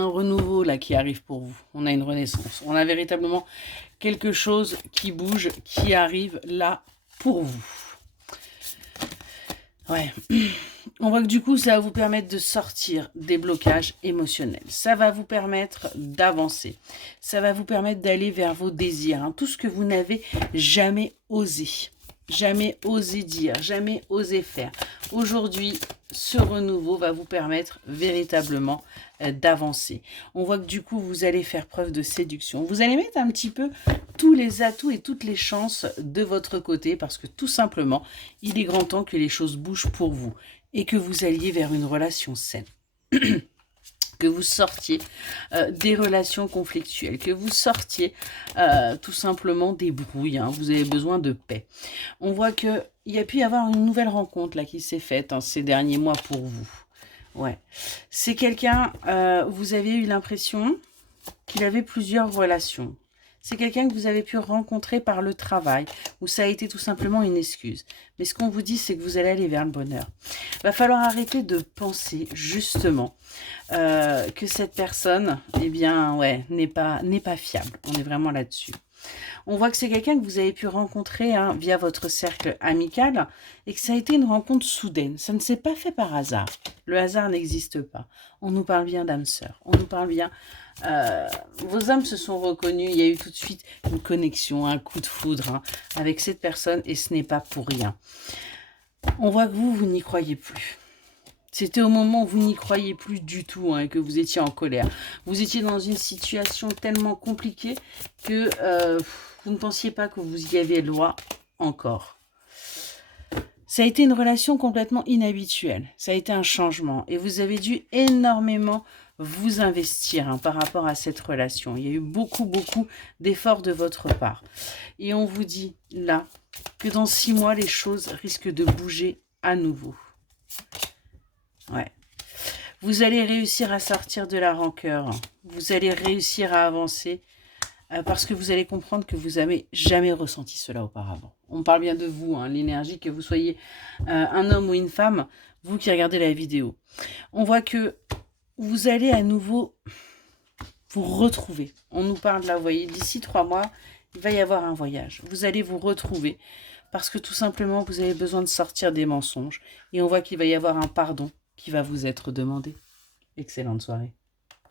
Un renouveau là qui arrive pour vous. On a une renaissance. On a véritablement quelque chose qui bouge, qui arrive là pour vous. Ouais. On voit que du coup, ça va vous permettre de sortir des blocages émotionnels. Ça va vous permettre d'avancer. Ça va vous permettre d'aller vers vos désirs. Hein. Tout ce que vous n'avez jamais osé. Jamais osé dire, jamais osé faire. Aujourd'hui, ce renouveau va vous permettre véritablement d'avancer. On voit que du coup, vous allez faire preuve de séduction. Vous allez mettre un petit peu tous les atouts et toutes les chances de votre côté parce que tout simplement, il est grand temps que les choses bougent pour vous et que vous alliez vers une relation saine. Que vous sortiez des relations conflictuelles, que vous sortiez tout simplement des brouilles. Hein. Vous avez besoin de paix. On voit qu'il y a pu y avoir une nouvelle rencontre là qui s'est faite hein, ces derniers mois pour vous. Ouais. C'est quelqu'un, vous avez eu l'impression qu'il avait plusieurs relations. C'est quelqu'un que vous avez pu rencontrer par le travail, ou ça a été tout simplement une excuse. Mais ce qu'on vous dit, c'est que vous allez aller vers le bonheur. Il va falloir arrêter de penser, justement, que cette personne, eh bien, ouais, n'est pas fiable. On est vraiment là-dessus. On voit que c'est quelqu'un que vous avez pu rencontrer hein, via votre cercle amical et que ça a été une rencontre soudaine. Ça ne s'est pas fait par hasard. Le hasard n'existe pas. On nous parle bien d'âme sœur. On nous parle bien... vos âmes se sont reconnues. Il y a eu tout de suite une connexion, un coup de foudre hein, avec cette personne et ce n'est pas pour rien. On voit que vous n'y croyez plus. C'était au moment où vous n'y croyez plus du tout hein, et que vous étiez en colère. Vous étiez dans une situation tellement compliquée que vous ne pensiez pas que vous y aviez le droit encore. Ça a été une relation complètement inhabituelle. Ça a été un changement. Et vous avez dû énormément vous investir hein, par rapport à cette relation. Il y a eu beaucoup d'efforts de votre part. Et on vous dit là que dans 6 mois, les choses risquent de bouger à nouveau. Ouais. Vous allez réussir à sortir de la rancœur. Vous allez réussir à avancer parce que vous allez comprendre que vous n'avez jamais ressenti cela auparavant. On parle bien de vous, hein, l'énergie, que vous soyez un homme ou une femme, vous qui regardez la vidéo. On voit que vous allez à nouveau vous retrouver. On nous parle là, vous voyez, d'ici 3 mois, il va y avoir un voyage. Vous allez vous retrouver parce que tout simplement, vous avez besoin de sortir des mensonges. Et on voit qu'il va y avoir un pardon qui va vous être demandé. Excellente soirée.